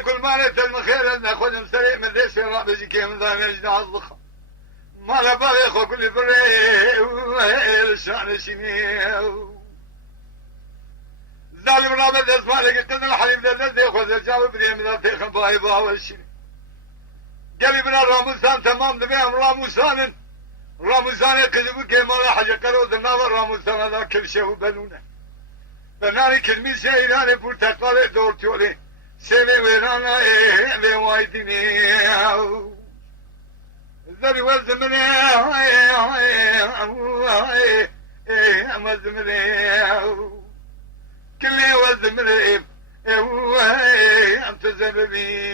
كل ما نتلم خير أن ناخذ مسرع من ليش ما بيجي كم ضايع يجنا الضخم ما لا بقى يخو كل بري الشان شنيو ظالم رابط اسمع لك قلنا الحليم ذا ياخذ الجواب بدي من ذا تخم باي باول شيء قال بنا راموسان تمام دبيهم راموسان كذبوا كما لا حاجه قالوا ذنا راموسان هذا كل شيء بنونه بناني كلمه شيء انا برتقال دورتولي سيبي ورانا لي وايدني ذري والزمني مزمني كلي والزمني انت زمني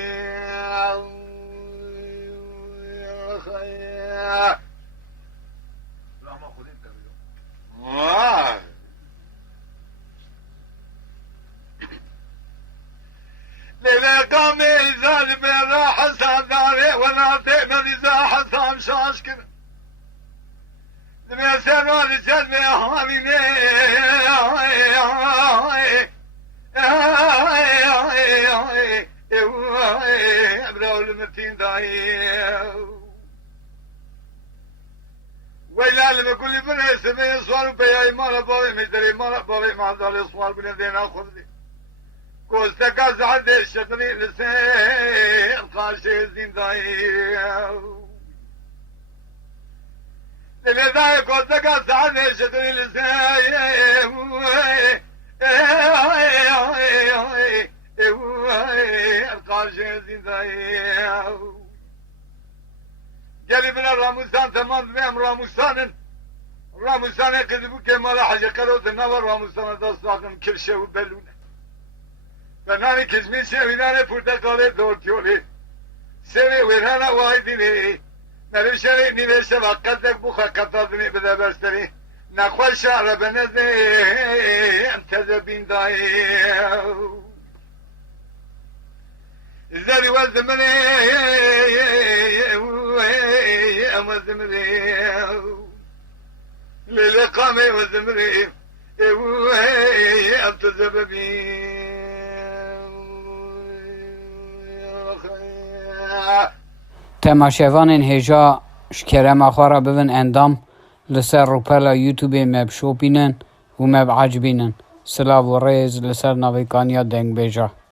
ليلة قامي ظالم راح حسان داري ولا تأمن إذا حسان شاشكر لما سنوى لجد من أهاميني أبراو المتين داي ويلا لما كل بنا سمي صوار بيا إمارة بابي مدري إمارة بابي ما داري صوار بنا دينا خذي كوستكا زعد الشطري لسان قاشي زنداي لذا كوستكا زعد الشطري لسان قاشي زنداي جالي بنا راموسان تمام بهم راموسان كذبوا كما لا حاجة قالوا تنور راموسان تصاقم كل شيء وبلونه بناني كزمين سويناني پرتقاله دورتيولي سوي ويرانا وايديني نرم شري نيوشة وقتك بوخا قطادني بدا برستني نخوال شعر بنزني انتزبين داي الزاري والزمني والزمني للقامي والزمني انتزبين تماشاوان هجا شکرم اخوارا ببن اندام لسر روپلا یوتیوب مب بینن و مب عجبینن سلاو و ریز لسر نویکانیا دنگ بیجا